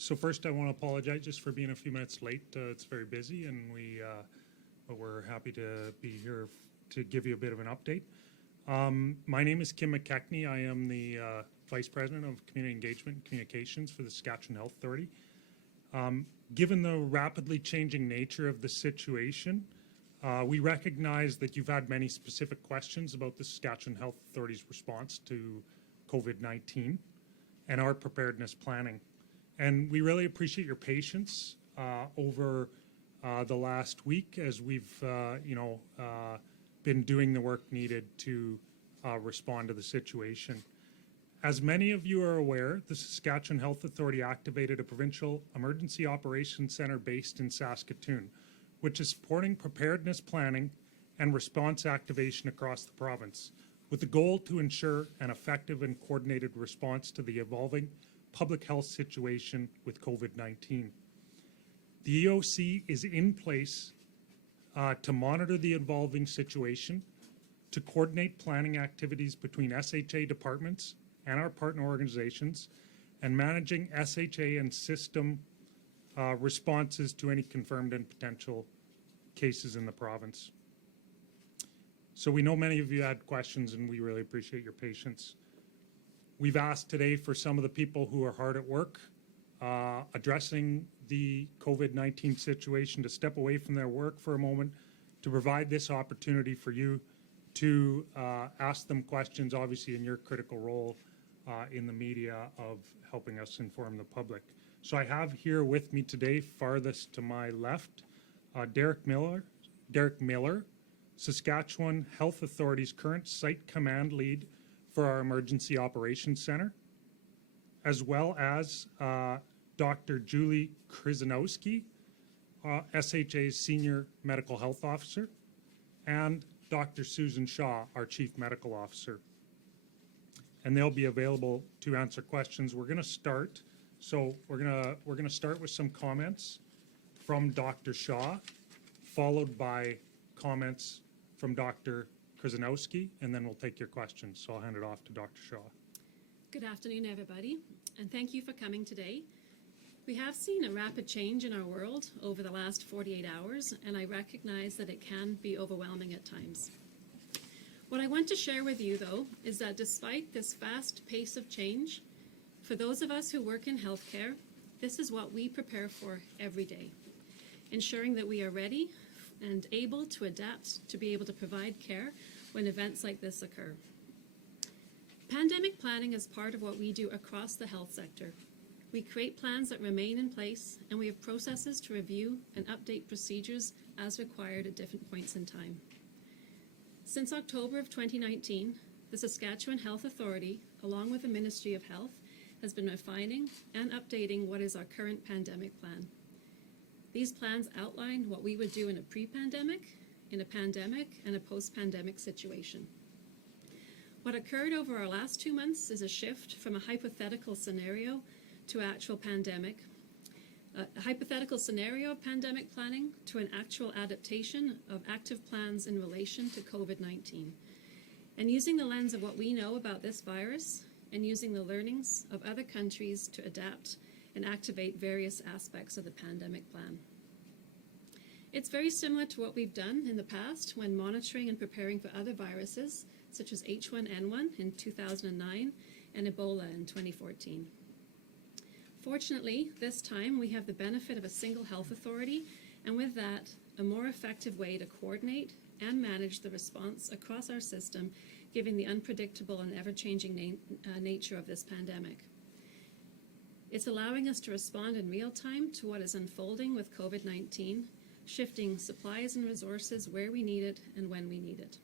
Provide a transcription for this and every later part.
So first, I want to apologize just for being a few minutes late. It's very busy, and but we're happy to be here to give you a bit of an update. My name is Kim McKechney. I am the Vice President of Community Engagement and Communications for the Saskatchewan Health Authority. Given the rapidly changing nature of the situation, we recognize that you've had many specific questions about the Saskatchewan Health Authority's response to COVID-19 and our preparedness planning. And we really appreciate your patience over the last week as we've, been doing the work needed to respond to the situation. As many of you are aware, the Saskatchewan Health Authority activated a provincial emergency operations center based in Saskatoon, which is supporting preparedness planning and response activation across the province, with the goal to ensure an effective and coordinated response to the evolving public health situation with COVID-19. The EOC is in place to monitor the evolving situation, to coordinate planning activities between SHA departments and our partner organizations, and managing SHA and system responses to any confirmed and potential cases in the province. So we know many of you had questions, and we really appreciate your patience. We've asked today for some of the people who are hard at work addressing the COVID-19 situation to step away from their work for a moment to provide this opportunity for you to ask them questions, obviously in your critical role in the media of helping us inform the public. So I have here with me today, farthest to my left, Derek Miller, Saskatchewan Health Authority's current site command lead for our Emergency Operations Center, as well as Dr. Julie Kryzanowski, SHA's Senior Medical Health Officer, and Dr. Susan Shaw, our Chief Medical Officer. And they'll be available to answer questions. We're going to start. So we're going to start with some comments from Dr. Shaw, followed by comments from Dr. Kryzanowski, and then we'll take your questions. So I'll hand it off to Dr. Shaw. Good afternoon, everybody, and thank you for coming today. We have seen a rapid change in our world over the last 48 hours, and I recognize that it can be overwhelming at times. What I want to share with you, though, is that despite this fast pace of change, for those of us who work in healthcare, this is what we prepare for every day, ensuring that we are ready and able to adapt to be able to provide care when events like this occur. Pandemic planning is part of what we do across the health sector. We create plans that remain in place, and we have processes to review and update procedures as required at different points in time. Since October of 2019, the Saskatchewan Health Authority, along with the Ministry of Health, has been refining and updating what is our current pandemic plan. These plans outline what we would do in a pre-pandemic, in a pandemic, and a post-pandemic situation. What occurred over our last 2 months is a shift from a hypothetical scenario to actual pandemic, a hypothetical scenario of pandemic planning to an actual adaptation of active plans in relation to COVID-19. And using the lens of what we know about this virus and using the learnings of other countries to adapt and activate various aspects of the pandemic plan. It's very similar to what we've done in the past when monitoring and preparing for other viruses, such as H1N1 in 2009 and Ebola in 2014. Fortunately, this time we have the benefit of a single health authority, and with that, a more effective way to coordinate and manage the response across our system, given the unpredictable and ever-changing nature of this pandemic. It's allowing us to respond in real time to what is unfolding with COVID-19, shifting supplies and resources where we need it and when we need it.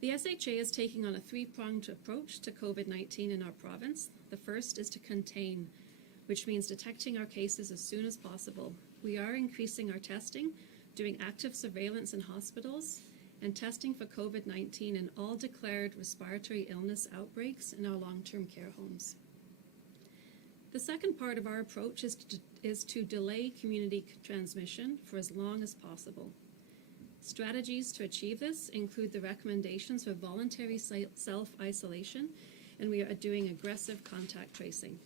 The SHA is taking on a three-pronged approach to COVID-19 in our province. The first is to contain, which means detecting our cases as soon as possible. We are increasing our testing, doing active surveillance in hospitals, and testing for COVID-19 in all declared respiratory illness outbreaks in our long-term care homes. The second part of our approach is to delay community transmission for as long as possible. Strategies to achieve this include the recommendations for voluntary self-isolation, and we are doing aggressive contact tracing.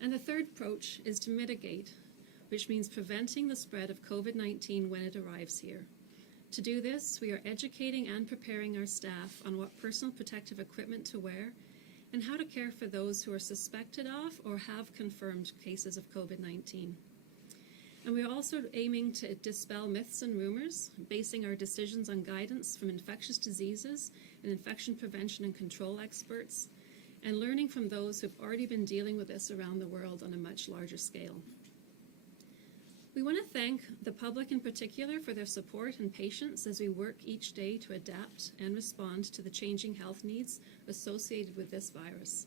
And the third approach is to mitigate, which means preventing the spread of COVID-19 when it arrives here. To do this, we are educating and preparing our staff on what personal protective equipment to wear and how to care for those who are suspected of or have confirmed cases of COVID-19. And we're also aiming to dispel myths and rumors, basing our decisions on guidance from infectious diseases and infection prevention and control experts, and learning from those who've already been dealing with this around the world on a much larger scale. We want to thank the public in particular for their support and patience as we work each day to adapt and respond to the changing health needs associated with this virus.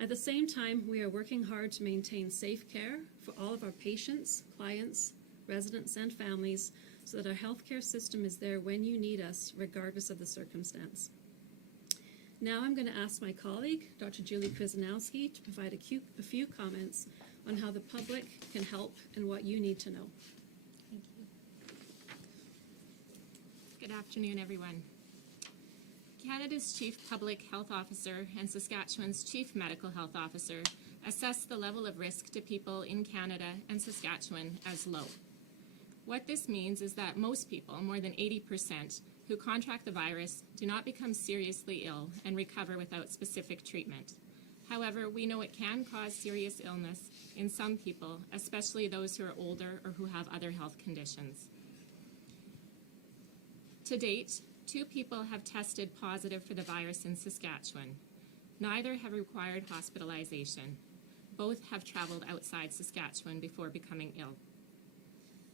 At the same time, we are working hard to maintain safe care for all of our patients, clients, residents, and families so that our healthcare system is there when you need us, regardless of the circumstance. Now I'm going to ask my colleague, Dr. Julie Kryzanowski, to provide a few comments on how the public can help and what you need to know. Thank you. Good afternoon, everyone. Canada's Chief Public Health Officer and Saskatchewan's Chief Medical Health Officer assess the level of risk to people in Canada and Saskatchewan as low. What this means is that most people, more than 80%, who contract the virus do not become seriously ill and recover without specific treatment. However, we know it can cause serious illness in some people, especially those who are older or who have other health conditions. To date, 2 people have tested positive for the virus in Saskatchewan. Neither have required hospitalization. Both have traveled outside Saskatchewan before becoming ill.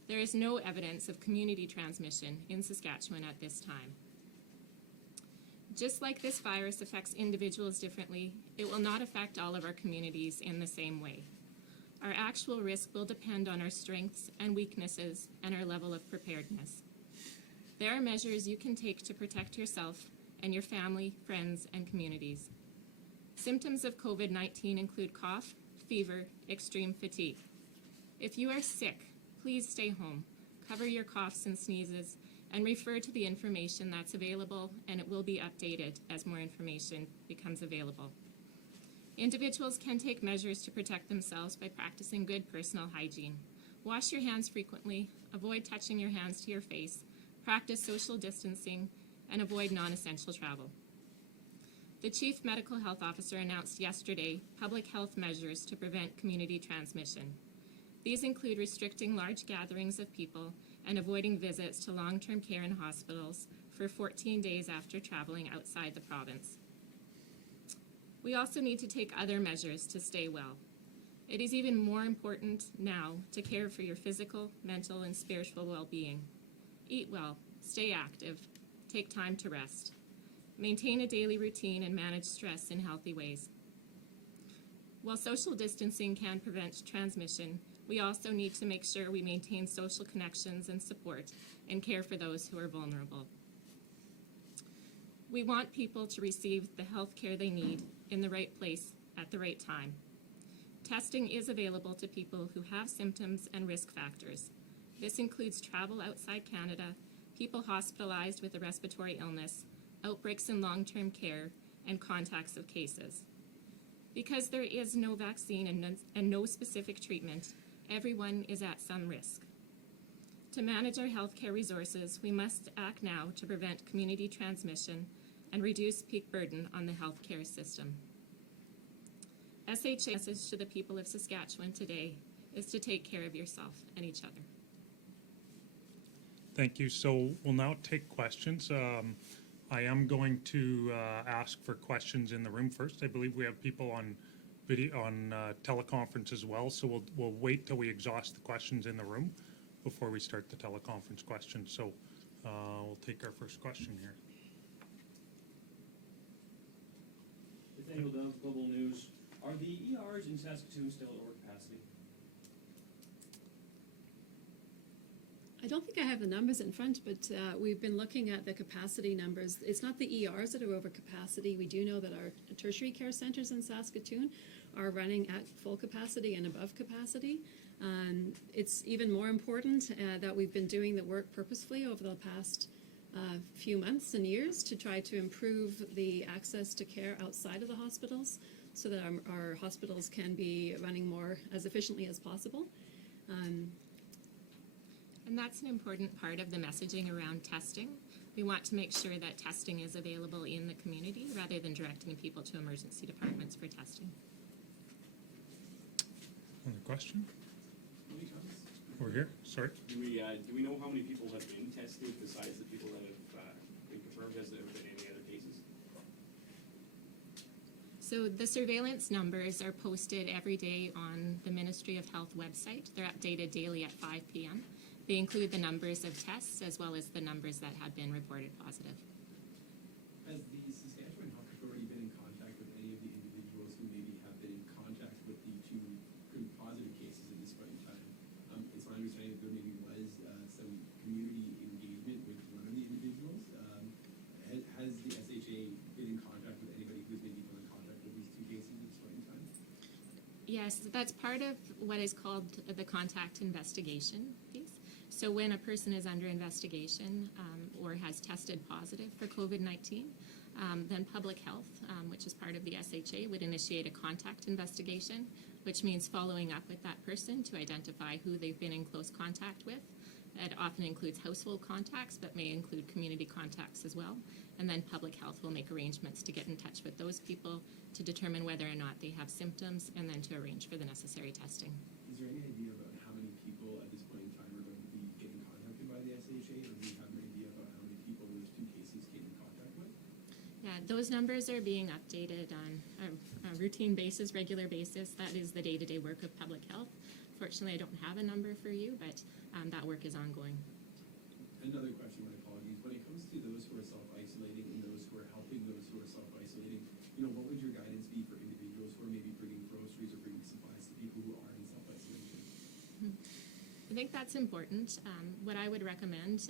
There is no evidence of community transmission in Saskatchewan at this time. Just like this virus affects individuals differently, it will not affect all of our communities in the same way. Our actual risk will depend on our strengths and weaknesses and our level of preparedness. There are measures you can take to protect yourself and your family, friends, and communities. Symptoms of COVID-19 include cough, fever, extreme fatigue. If you are sick, please stay home, cover your coughs and sneezes, and refer to the information that's available, and it will be updated as more information becomes available. Individuals can take measures to protect themselves by practicing good personal hygiene. Wash your hands frequently, avoid touching your hands to your face, practice social distancing, and avoid non-essential travel. The Chief Medical Health Officer announced yesterday public health measures to prevent community transmission. These include restricting large gatherings of people and avoiding visits to long-term care in hospitals for 14 days after traveling outside the province. We also need to take other measures to stay well. It is even more important now to care for your physical, mental, and spiritual well-being. Eat well, stay active, take time to rest. Maintain a daily routine and manage stress in healthy ways. While social distancing can prevent transmission, we also need to make sure we maintain social connections and support and care for those who are vulnerable. We want people to receive the health care they need in the right place at the right time. Testing is available to people who have symptoms and risk factors. This includes travel outside Canada, people hospitalized with a respiratory illness, outbreaks in long-term care, and contacts of cases. Because there is no vaccine and no specific treatment, everyone is at some risk. To manage our healthcare resources, we must act now to prevent community transmission and reduce peak burden on the healthcare system. SHA's message to the people of Saskatchewan today is to take care of yourself and each other. Thank you. So we'll now take questions. I am going to ask for questions in the room first. I believe we have people on video, on teleconference as well. So we'll wait till we exhaust the questions in the room before we start the teleconference questions. So we'll take our first question here. Nathaniel Dunn, Global News. Are the ERs in Saskatoon still at overcapacity? I don't think I have the numbers in front, but we've been looking at the capacity numbers. It's not the ERs that are over capacity. We do know that our tertiary care centres in Saskatoon are running at full capacity and above capacity. It's even more important that we've been doing the work purposefully over the past few months and years to try to improve the access to care outside of the hospitals. so that our hospitals can be running more as efficiently as possible. And that's an important part of the messaging around testing. We want to make sure that testing is available in the community rather than directing people to emergency departments for testing. Another question? Any comments? Over here, sorry. Do we know how many people have been tested besides the people that have been confirmed? Has there been any other cases? So the surveillance numbers are posted every day on the Ministry of Health website. They're updated daily at 5 p.m. They include the numbers of tests as well as the numbers that have been reported positive. Has the Saskatchewan Health Authority been in contact with any of the individuals who maybe have been in contact with the two positive cases at this point in time? It's my understanding that there maybe was some community engagement with one of the individuals. Has the SHA been in contact with anybody who's maybe come in contact with these two cases at this point in time? Yes, that's part of what is called the contact investigation piece. So when a person is under investigation or has tested positive for COVID-19, then public health, which is part of the SHA, would initiate a contact investigation, which means following up with that person to identify who they've been in close contact with. It often includes household contacts, but may include community contacts as well. And then public health will make arrangements to get in touch with those people to determine whether or not they have symptoms and then to arrange for the necessary testing. Is there any idea about how many people at this point in time are going to be getting contacted by the SHA, or do you have an idea about how many people those two cases came in contact with? Yeah, those numbers are being updated on a routine basis, regular basis. That is the day-to-day work of public health. Fortunately, I don't have a number for you, but that work is ongoing. Another question, my apologies. When it comes to those who are self-isolating and those who are helping those who are self-isolating, what would your guidance be for individuals who are maybe bringing groceries or bringing supplies to people who are in self-isolation? I think that's important. What I would recommend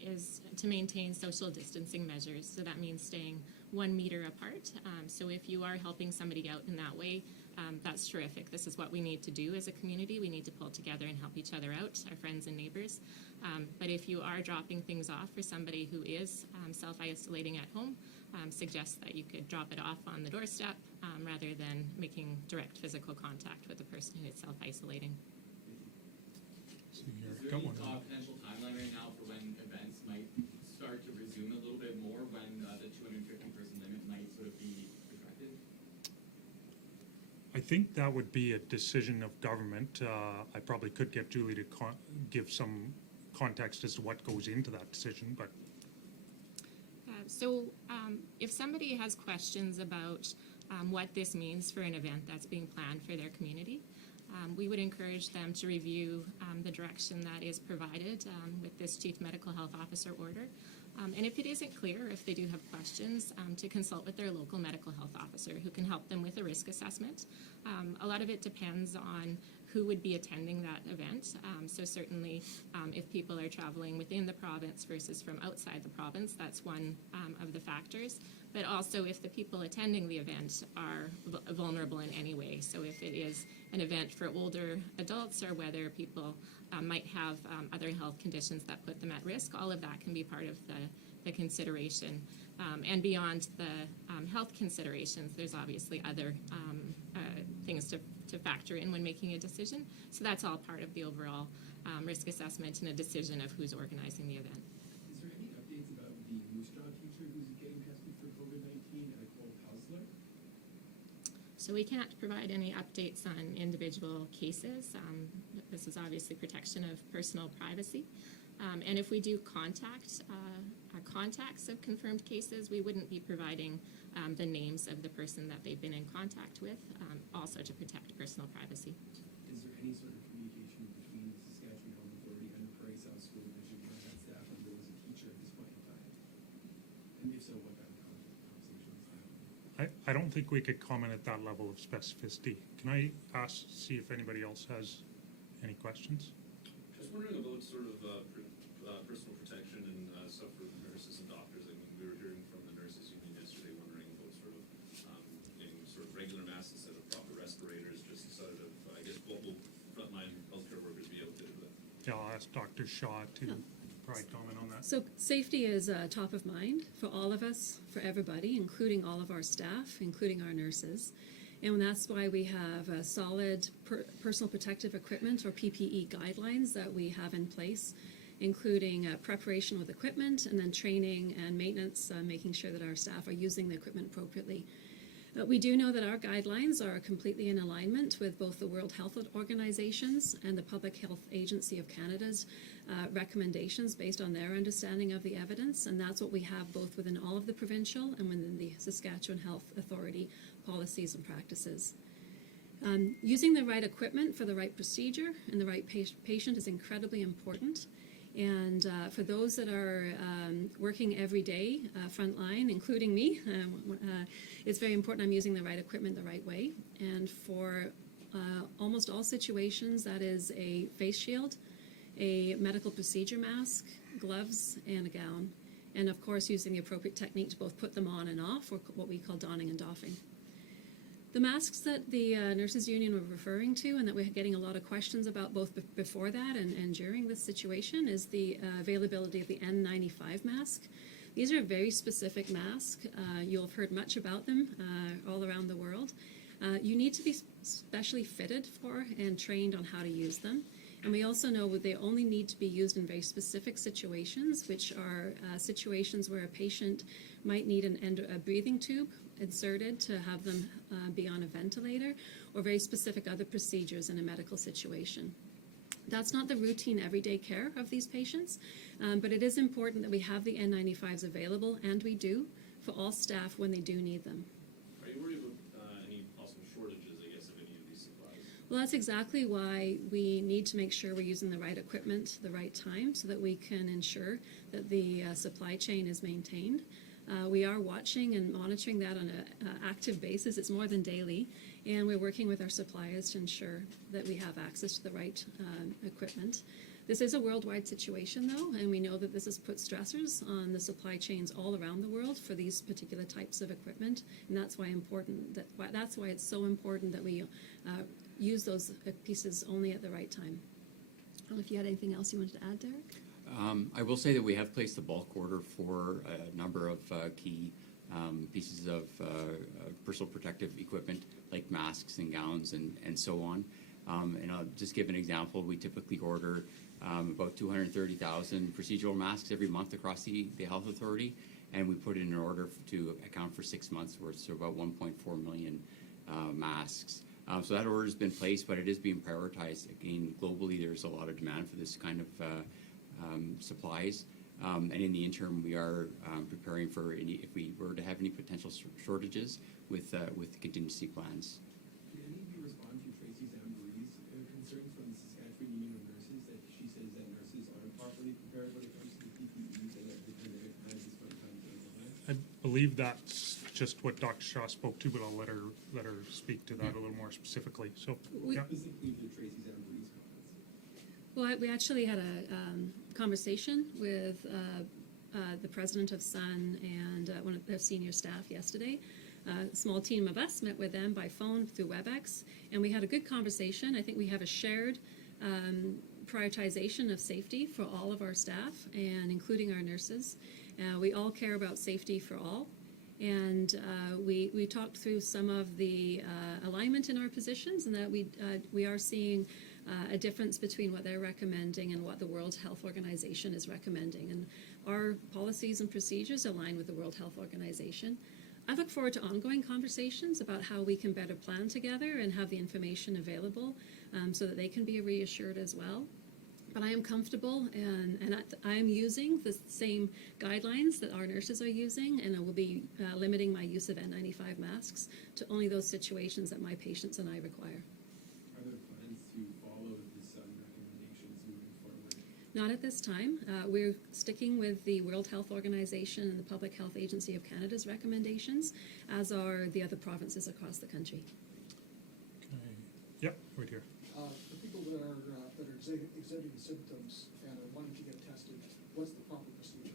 is to maintain social distancing measures. So that means staying 1 meter apart. So if you are helping somebody out in that way, that's terrific. This is what we need to do as a community. We need to pull together and help each other out, our friends and neighbors. But if you are dropping things off for somebody who is self-isolating at home, suggest that you could drop it off on the doorstep rather than making direct physical contact with the person who is self-isolating. See here, Is there got any one. potential timeline right now for when events might start to resume a little bit more, when the 250-person limit might sort of be perfected? I think that would be a decision of government. I probably could get Julie to give some context as to what goes into that decision, but So if somebody has questions about what this means for an event that's being planned for their community, we would encourage them to review the direction that is provided with this Chief Medical Health Officer order. And if it isn't clear, if they do have questions, to consult with their local medical health officer who can help them with a risk assessment. A lot of it depends on who would be attending that event. So certainly if people are traveling within the province versus from outside the province, that's one of the factors. But also if the people attending the event are vulnerable in any way. So if it is an event for older adults or whether people might have other health conditions that put them at risk, all of that can be part of the consideration. And beyond the health considerations, there's obviously other things to factor in when making a decision. So that's all part of the overall risk assessment and a decision of who's organizing the event. Is there any updates about the Moose Jaw teacher who's getting tested for COVID-19 at Cole Hausler? So we can't provide any updates on individual cases. This is obviously protection of personal privacy. And if we do contact contacts of confirmed cases, we wouldn't be providing the names of the person that they've been in contact with, also to protect personal privacy. Is there any sort of communication between the Saskatchewan Health Authority and the Prairie South School Division when that staff member was a teacher at this point in time? And if so, what kind of conversation was that? I don't think we could comment at that level of specificity. Can I see if anybody else has any questions? Just wondering about sort of personal protection and stuff for nurses and doctors. I mean, we were hearing from the nurses union yesterday wondering about sort of getting sort of regular masks instead of proper respirators, just sort of, I guess, what will frontline healthcare workers be able to do with? Yeah, I'll ask Dr. SHA to provide comment on that. So safety is top of mind for all of us, for everybody, including all of our staff, including our nurses. And that's why we have a solid personal protective equipment, or PPE guidelines, that we have in place, including preparation with equipment and then training and maintenance, making sure that our staff are using the equipment appropriately. We do know that our guidelines are completely in alignment with both the World Health Organization's and the Public Health Agency of Canada's recommendations based on their understanding of the evidence, and that's what we have both within all of the provincial and within the Saskatchewan Health Authority policies and practices. Using the right equipment for the right procedure and the right patient is incredibly important. And for those that are working every day, frontline, including me, it's very important I'm using the right equipment the right way. And for almost all situations, that is a face shield, a medical procedure mask, gloves, and a gown. And of course, using the appropriate technique to both put them on and off, or what we call donning and doffing. The masks that the Nurses Union were referring to, and that we're getting a lot of questions about both before that and during this situation, is the availability of the N95 mask. These are a very specific mask. You'll have heard much about them all around the world. You need to be specially fitted for and trained on how to use them. And we also know that they only need to be used in very specific situations, which are situations where a patient might need a breathing tube inserted to have them be on a ventilator, or very specific other procedures in a medical situation. That's not the routine everyday care of these patients, but it is important that we have the N95s available, and we do, for all staff when they do need them. Are you worried about any possible shortages, I guess, of any of these supplies? Well, that's exactly why we need to make sure we're using the right equipment the right time, so that we can ensure that the supply chain is maintained. We are watching and monitoring that on an active basis. It's more than daily, and we're working with our suppliers to ensure that we have access to the right equipment. This is a worldwide situation, though, and we know that this has put stressors on the supply chains all around the world for these particular types of equipment, and that's why it's so important that we use those pieces only at the right time. I don't know if you had anything else you wanted to add, Derek? I will say that we have placed a bulk order for a number of key pieces of personal protective equipment, like masks and gowns and so on. And I'll just give an example. We typically order about 230,000 procedural masks every month across the Health Authority, and we put in an order to account for 6 months worth, so about 1.4 million masks. So that order has been placed, but it is being prioritized. Again, globally, there's a lot of demand for this kind of supplies, and in the interim, we are preparing for if we were to have any potential shortages with contingency plans. Did any of you respond to Tracy Zambouri's concerns from the Saskatchewan Union of Nurses, that she says that nurses aren't properly prepared when it comes to the PPEs and that the pandemic has this one time to implement? I believe that's just what Dr. Shaw spoke to, but I'll let her speak to that a little more specifically. So, yeah. Specifically to Tracy Zambouri's comments. Well, we actually had a conversation with the president of SUN and one of their senior staff yesterday. A small team of us met with them by phone through WebEx, and we had a good conversation. I think we have a shared prioritization of safety for all of our staff, and including our nurses. We all care about safety for all. And we talked through some of the alignment in our positions, and that we are seeing a difference between what they're recommending and what the World Health Organization is recommending. And our policies and procedures align with the World Health Organization. I look forward to ongoing conversations about how we can better plan together and have the information available so that they can be reassured as well. But I am comfortable, and I am using the same guidelines that our nurses are using, and I will be limiting my use of N95 masks to only those situations that my patients and I require. Are there plans to follow the SUN recommendations moving forward? Not at this time. We're sticking with the World Health Organization and the Public Health Agency of Canada's recommendations, as are the other provinces across the country. Okay. Yep, right here. For people that are exhibiting symptoms and are wanting to get tested, what's the proper procedure?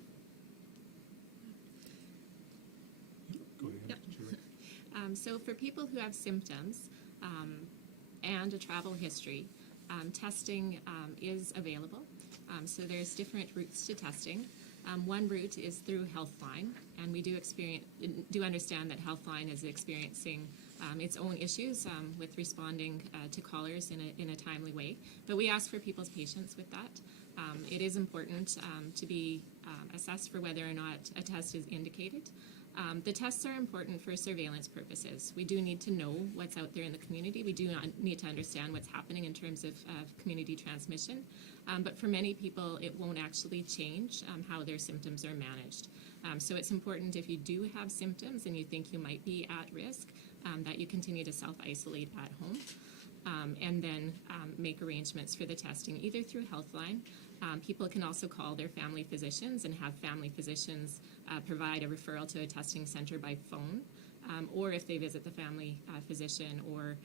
Go ahead. Yep. Julie. So for people who have symptoms and a travel history, testing is available. So there's different routes to testing. One route is through Healthline, and we do understand that Healthline is experiencing its own issues with responding to callers in a timely way. But we ask for people's patience with that. It is important to be assessed for whether or not a test is indicated. The tests are important for surveillance purposes. We do need to know what's out there in the community. We do not need to understand what's happening in terms of community transmission. But for many people, it won't actually change how their symptoms are managed. So it's important if you do have symptoms and you think you might be at risk, that you continue to self-isolate at home. And then make arrangements for the testing, either through Healthline. People can also call their family physicians and have family physicians provide a referral to a testing center by phone, or if they visit the family physician, or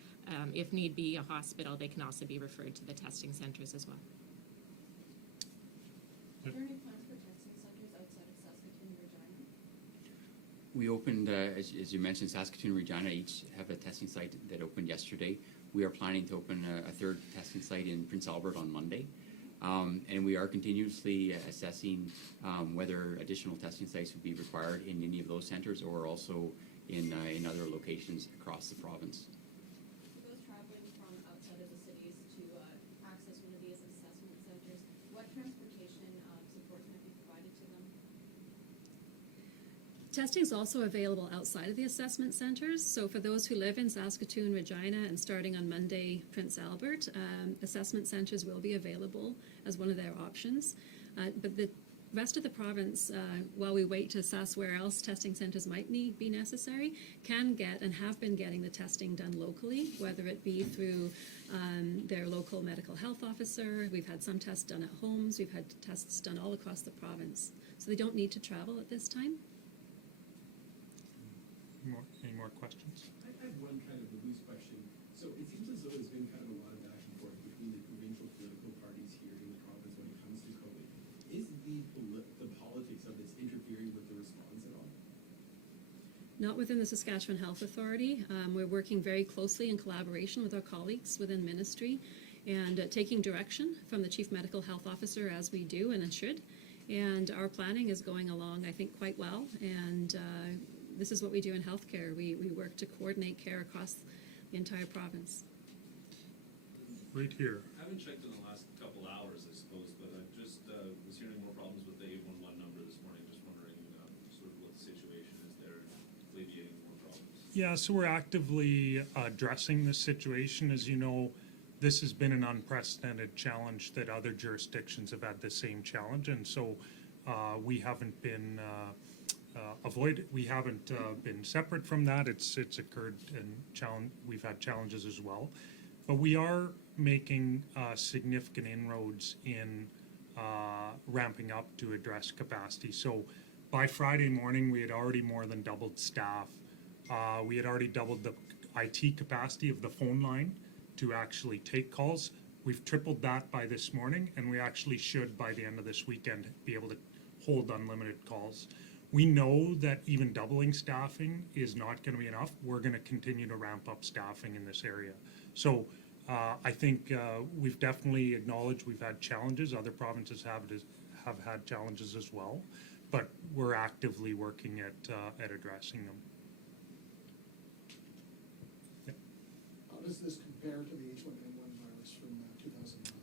if need be a hospital, they can also be referred to the testing centers as well. Are there any plans for testing centers outside of Saskatoon and Regina? We opened, as you mentioned, Saskatoon and Regina each have a testing site that opened yesterday. We are planning to open a third testing site in Prince Albert on Monday. And we are continuously assessing whether additional testing sites would be required in any of those centers or also in other locations across the province. For those traveling from outside of the cities to access one of these assessment centers, what transportation supports might be provided to them? Testing is also available outside of the assessment centers. So for those who live in Saskatoon, Regina, and starting on Monday, Prince Albert, assessment centers will be available as one of their options. But the rest of the province, while we wait to assess where else testing centers might be necessary, can get and have been getting the testing done locally, whether it be through their local medical health officer. We've had some tests done at homes. We've had tests done all across the province. So they don't need to travel at this time. Any more questions? I have one kind of a loose question. So it seems as though there's been kind of a lot of back and forth between the provincial political parties here in the province when it comes to COVID. Is the politics of this interfering with the response at all? Not within the Saskatchewan Health Authority. We're working very closely in collaboration with our colleagues within ministry and taking direction from the Chief Medical Health Officer, as we do and should. And our planning is going along, I think, quite well. And this is what we do in healthcare. We work to coordinate care across the entire province. Right here. I haven't checked in the last couple hours, I suppose, but I just was hearing more problems with the 811 number this morning. Just wondering sort of what the situation is there, alleviating more problems. Yeah, so we're actively addressing this situation. As you know, this has been an unprecedented challenge that other jurisdictions have had the same challenge, and so we haven't been we haven't been separate from that. It's occurred and we've had challenges as well, but we are making significant inroads in ramping up to address capacity. So by Friday morning, we had already more than doubled staff. We had already doubled the IT capacity of the phone line to actually take calls. We've tripled that by this morning, and we actually should, by the end of this weekend, be able to hold unlimited calls. We know that even doubling staffing is not going to be enough. We're going to continue to ramp up staffing in this area. So I think we've definitely acknowledged we've had challenges. Other provinces have had challenges as well, but we're actively working at addressing them. Yep. How does this compare to the H1N1 virus from 2009?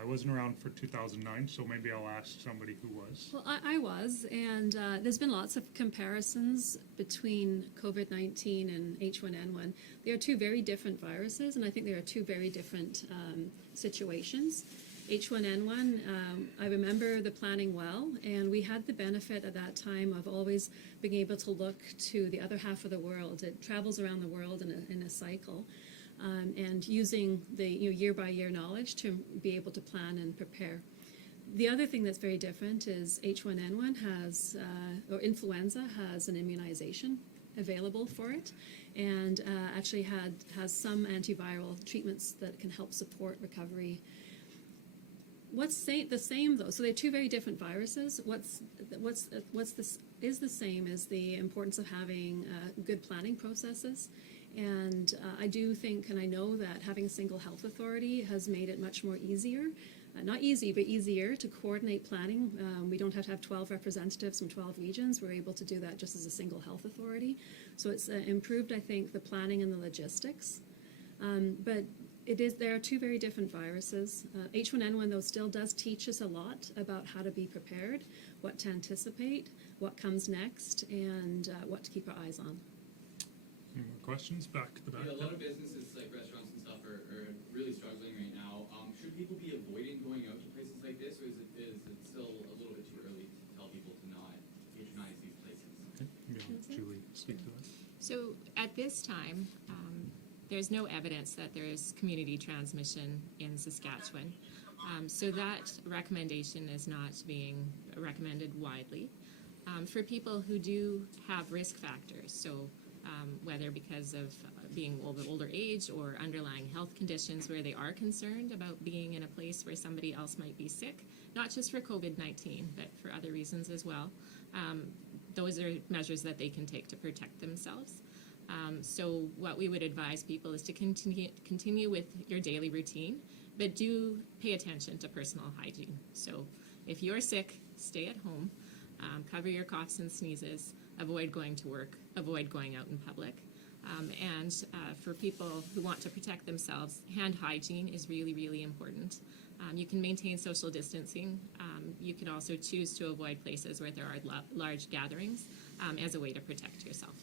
I wasn't around for 2009, so maybe I'll ask somebody who was. Well, I was, and there's been lots of comparisons between COVID-19 and H1N1. They are two very different viruses, and I think they are two very different situations. H1N1, I remember the planning well, and we had the benefit at that time of always being able to look to the other half of the world. It travels around the world in a cycle. And using the year-by-year knowledge to be able to plan and prepare. The other thing that's very different is H1N1 has, or influenza has an immunization available for it, and actually has some antiviral treatments that can help support recovery. What's the same though? So they're two very different viruses. What's the same is the importance of having good planning processes. And I do think, and I know that having a single health authority has made it much more easier not easy, but easier to coordinate planning. We don't have to have 12 representatives from 12 regions. We're able to do that just as a single health authority. So it's improved, I think, the planning and the logistics. But there are two very different viruses. H1N1, though, still does teach us a lot about how to be prepared, what to anticipate, what comes next, and what to keep our eyes on. Any more questions? Back to the back. Yeah, a lot of businesses like restaurants and stuff are really struggling right now. Should people be avoiding going out to places like this, or is it still a little bit too early to tell people to not patronize these places? Julie, speak to that. So at this time, there's no evidence that there is community transmission in Saskatchewan. So that recommendation is not being recommended widely. For people who do have risk factors, so whether because of being older age or underlying health conditions where they are concerned about being in a place where somebody else might be sick, not just for COVID-19, but for other reasons as well. Those are measures that they can take to protect themselves. So what we would advise people is to continue with your daily routine, but do pay attention to personal hygiene. So if you're sick, stay at home, cover your coughs and sneezes, avoid going to work, avoid going out in public. And for people who want to protect themselves, hand hygiene is really, really important. You can maintain social distancing. You can also choose to avoid places where there are large gatherings as a way to protect yourself.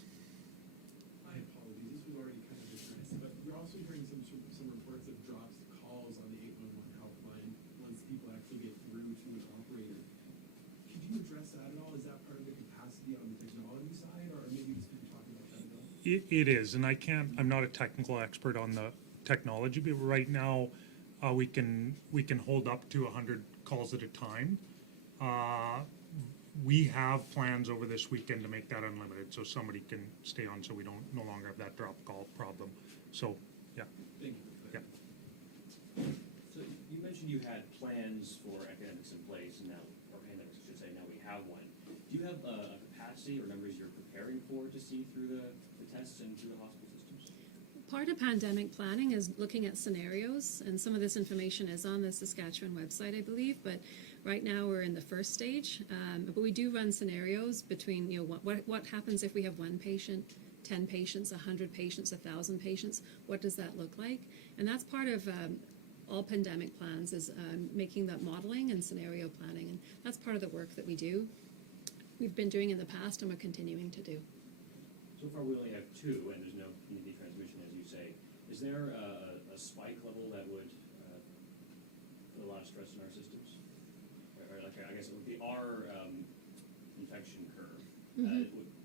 My apologies, this was already kind of addressed, but we're also hearing some reports of drops to calls on the 811 helpline once people actually get through to an operator. Could you address that at all? Is that part of the capacity on the technology side, or maybe just could you talk about that at all? It is, and I'm not a technical expert on the technology, but right now we can hold up to 100 calls at a time. We have plans over this weekend to make that unlimited, so somebody can stay on, so we don't no longer have that drop call problem. So, yeah. Thank you. Yeah. So you mentioned you had plans for academics in place, and now, or pandemics, I should say, now we have one. Do you have a capacity or numbers you're preparing for to see through the tests and through the hospital systems? Part of pandemic planning is looking at scenarios, and some of this information is on the Saskatchewan website, I believe, but right now we're in the first stage. But we do run scenarios between, what happens if we have 1 patient, 10 patients, 100 patients, 1,000 patients? What does that look like? And that's part of all pandemic plans is making that modeling and scenario planning, and that's part of the work that we do. We've been doing in the past, and we're continuing to do. So far, we only have 2, and there's no community transmission, as you say. Is there a spike level that would put a lot of stress in our systems? Or like, I guess it would be our infection curve.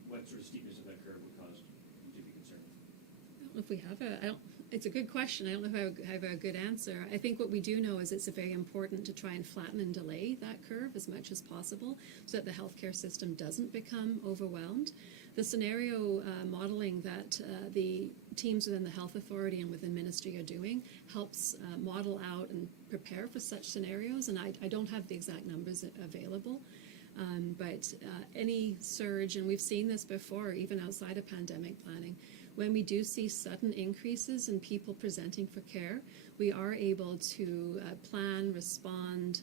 What sort of steepness of that curve would cause you to be concerned? I don't know if we have it's a good question. I don't know if I have a good answer. I think what we do know is it's very important to try and flatten and delay that curve as much as possible so that the healthcare system doesn't become overwhelmed. The scenario modeling that the teams within the health authority and within ministry are doing helps model out and prepare for such scenarios, and I don't have the exact numbers available. But any surge, and we've seen this before, even outside of pandemic planning, when we do see sudden increases in people presenting for care, we are able to plan, respond,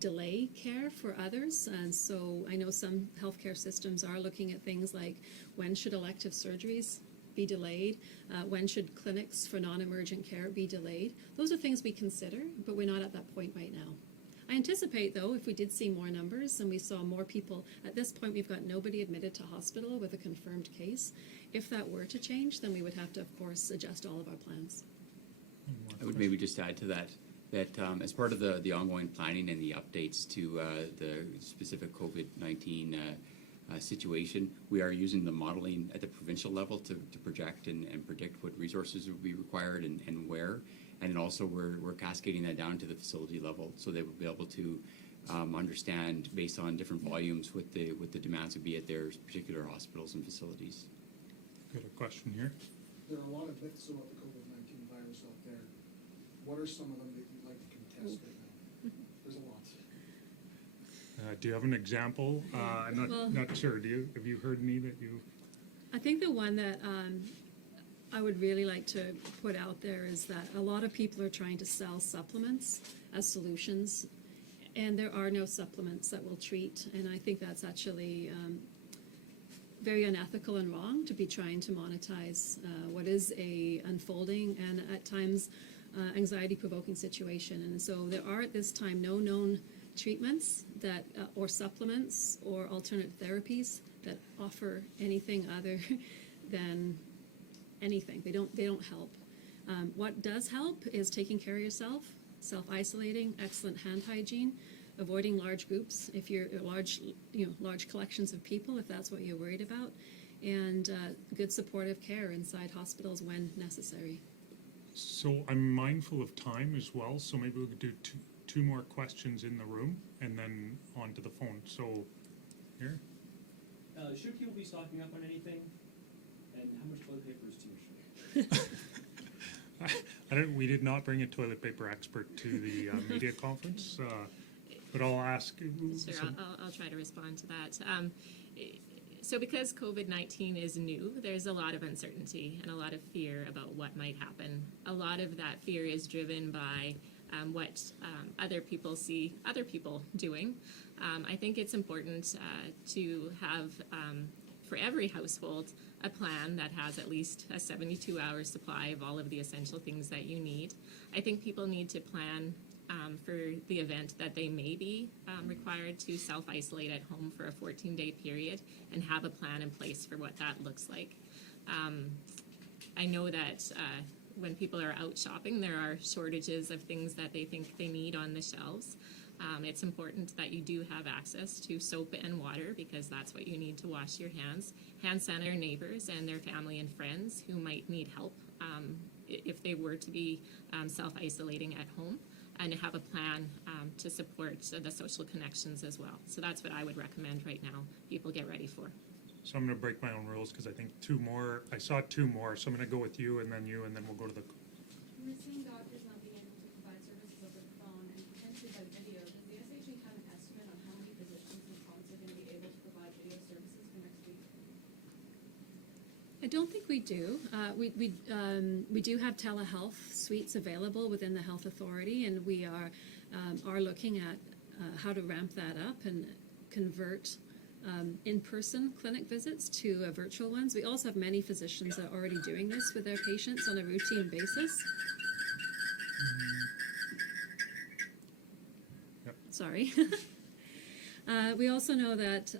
delay care for others. And so I know some healthcare systems are looking at things like when should elective surgeries be delayed, when should clinics for non-emergent care be delayed. Those are things we consider, but we're not at that point right now. I anticipate, though, if we did see more numbers and we saw more people, at this point we've got nobody admitted to hospital with a confirmed case. If that were to change, then we would have to, of course, adjust all of our plans. I would maybe just add to that as part of the ongoing planning and the updates to the specific COVID-19 situation, we are using the modeling at the provincial level to project and predict what resources would be required and where. And then also we're cascading that down to the facility level so they would be able to understand based on different volumes what the demands would be at their particular hospitals and facilities. Got a question here. There are a lot of myths about the COVID-19 virus out there. What are some of them that you'd like to contest right now? There's a lot. Do you have an example? I'm not sure. Have you heard any that you? I think the one that I would really like to put out there is that a lot of people are trying to sell supplements as solutions, and there are no supplements that will treat, and I think that's actually very unethical and wrong to be trying to monetize what is a unfolding and at times anxiety-provoking situation. And so there are at this time no known treatments that or supplements or alternative therapies that offer anything other than anything. They don't help. What does help is taking care of yourself, self-isolating, excellent hand hygiene, avoiding large groups if you're large collections of people, if that's what you're worried about, and good supportive care inside hospitals when necessary. So I'm mindful of time as well, so maybe we could do two more questions in the room and then on to the phone. So, here. Should people be stocking up on anything? And how much toilet paper is too much? We did not bring a toilet paper expert to the media conference, but I'll ask. Sure, I'll try to respond to that. So because COVID-19 is new, there's a lot of uncertainty and a lot of fear about what might happen. A lot of that fear is driven by what other people see other people doing. I think it's important to have, for every household, a plan that has at least a 72-hour supply of all of the essential things that you need. I think people need to plan for the event that they may be required to self-isolate at home for a 14-day period and have a plan in place for what that looks like. I know that when people are out shopping, there are shortages of things that they think they need on the shelves. It's important that you do have access to soap and water because that's what you need to wash your hands. Hand sanitize neighbors and their family and friends who might need help if they were to be self-isolating at home, and have a plan to support the social connections as well. So that's what I would recommend right now people get ready for. So I'm going to break my own rules because I think two more. I saw two more, so I'm going to go with you, and then we'll go to the. We're seeing doctors not being able to provide services over the phone and potentially by video. Does the SHA have an estimate on how many physicians in the province are going to be able to provide video services for next week? I don't think we do. We do have telehealth suites available within the health authority, and we are looking at how to ramp that up and convert in-person clinic visits to virtual ones. We also have many physicians that are already doing this with their patients on a routine basis. Yep. Sorry. We also know that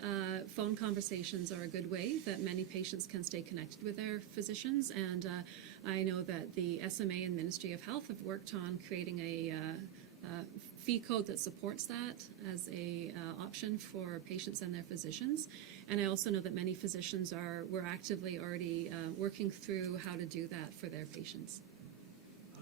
phone conversations are a good way that many patients can stay connected with their physicians, and I know that the SMA and Ministry of Health have worked on creating a fee code that supports that as a option for patients and their physicians. And I also know that many physicians were actively already working through how to do that for their patients.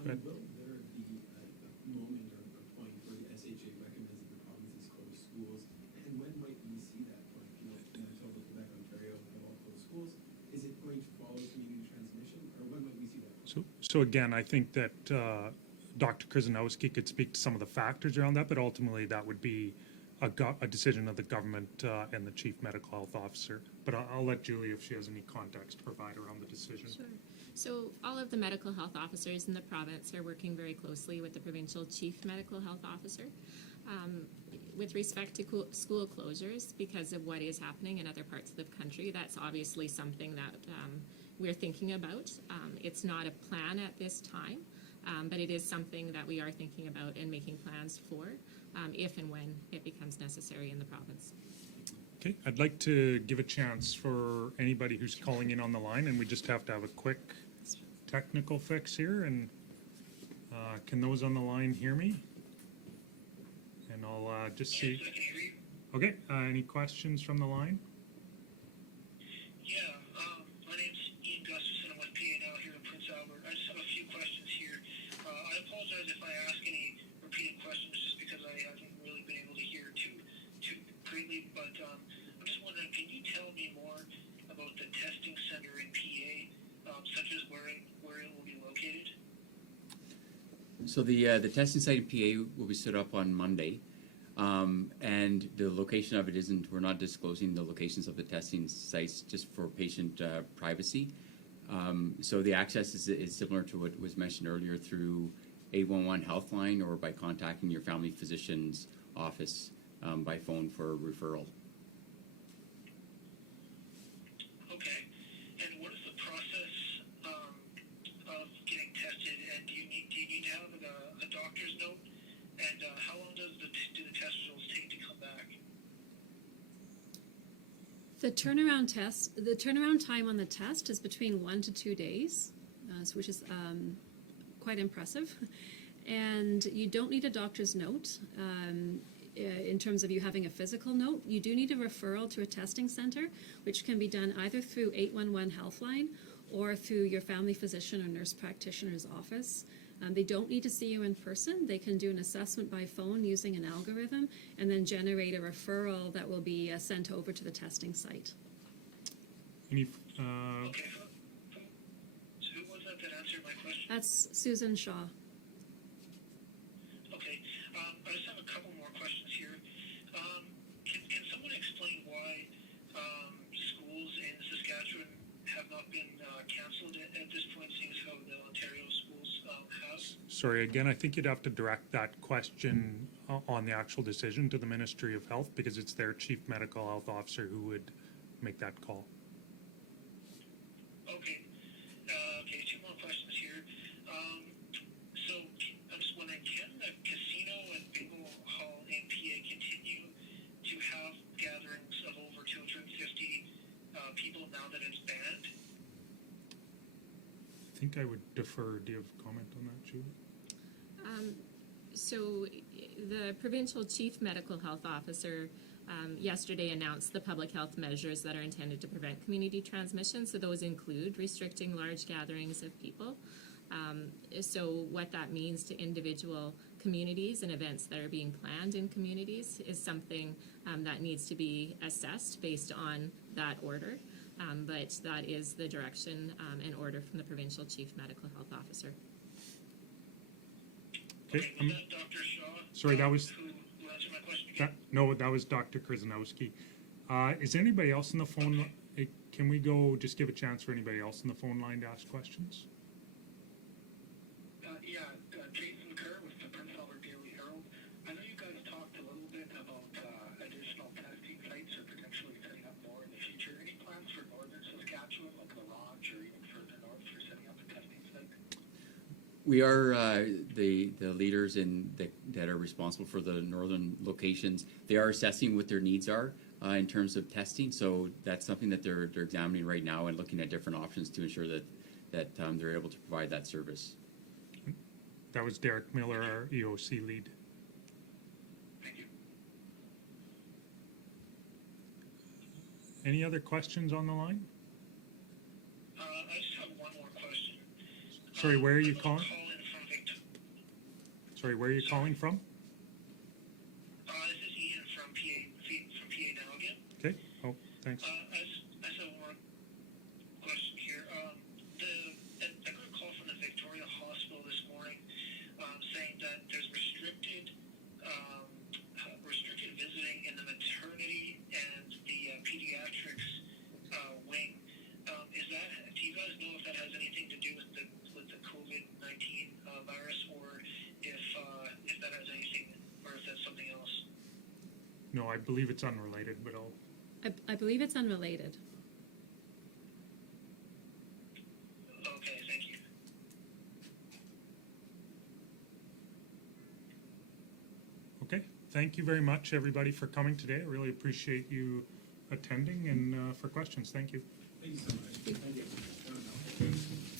Good. Will there be a moment or a point where the SHA recommends that the provinces close schools? And when might we see that point? Until Quebec, Ontario have all closed schools, is it going to follow community transmission, or when might we see that point? So again, I think that Dr. Kryzanowski could speak to some of the factors around that, but ultimately that would be a decision of the government and the chief medical health officer. But I'll let Julie, if she has any context, provide around the decision. Sure. So all of the medical health officers in the province are working very closely with the provincial chief medical health officer. With respect to school closures, because of what is happening in other parts of the country, that's obviously something that we're thinking about. It's not a plan at this time, but it is something that we are thinking about and making plans for if and when it becomes necessary in the province. Okay, I'd like to give a chance for anybody who's calling in on the line, and we just have to have a quick technical fix here. And can those on the line hear me? And I'll just see. Okay, any questions from the line? Yeah, my name's Ian Gustafson. I'm with PA now here in Prince Albert. I just have a few questions here. I apologize if I ask any repeated questions just because I haven't really been able to hear too greatly, but I'm just wondering, can you tell me more about the testing center in PA, such as where it will be located? So the testing site in PA will be set up on Monday, and the location of it isn't. We're not disclosing the locations of the testing sites just for patient privacy. So the access is similar to what was mentioned earlier through 811 Healthline or by contacting your family physician's office by phone for a referral. Okay. And what is the process of getting tested? And do you need to have a doctor's note? And how long do the test results take to come back? The turnaround time on the test is between 1 to 2 days, which is quite impressive. And you don't need a doctor's note in terms of you having a physical note. You do need a referral to a testing center, which can be done either through 811 Healthline or through your family physician or nurse practitioner's office. They don't need to see you in person. They can do an assessment by phone using an algorithm and then generate a referral that will be sent over to the testing site. Any, Okay. So who was that answered my question? That's Susan Shaw. Okay. I just have a couple more questions here. Can someone explain why schools in Saskatchewan have not been canceled at this point, seeing as how the Ontario schools have? sorry, again, I think you'd have to direct that question on the actual decision to the Ministry of Health, because it's their Chief Medical Health Officer who would make that call. Okay. Okay, two more questions here. So I'm just wondering, can the casino and bingo hall in PA continue to have gatherings of over 250 people now that it's banned? I think I would defer. Do you have a comment on that, Julie? So the provincial chief medical health officer yesterday announced the public health measures that are intended to prevent community transmission. So those include restricting large gatherings of people. So what that means to individual communities and events that are being planned in communities is something that needs to be assessed based on that order. But that is the direction and order from the provincial chief medical health officer. Okay. Was that Dr. Shaw? Sorry, that was who answered my question again? that was Dr. Kryzanowski. Is anybody else on the phone? Can we go just give a chance for anybody else on the phone line to ask questions? Jason Kerr with the Prince Albert Daily Herald. I know you guys talked a little bit about additional testing sites or potentially setting up more in the future. Any plans for northern Saskatchewan, like La Ronge or even further north, for setting up a testing site? We are the leaders that are responsible for the northern locations. They are assessing what their needs are in terms of testing. So that's something that they're examining right now and looking at different options to ensure that they're able to provide that service. That was Derek Miller, our EOC lead. Thank you. Any other questions on the line? I just have one more question. Sorry, where are you I'm calling? calling from Sorry, where are you calling from? This is Ian from PA now again. Okay. Oh, thanks. I just have one more question here. I got a call from the Victoria Hospital this morning saying that there's restricted visiting in the maternity and the pediatrics wing. Do you guys know if that has anything to do with the COVID-19 virus, or if that has anything, or if that's something else? No, I believe it's unrelated, but I believe it's unrelated. Okay, thank you. okay. Thank you very much, everybody, for coming today. I really appreciate you attending and for questions. Thank you. Thank you so much. Thank you.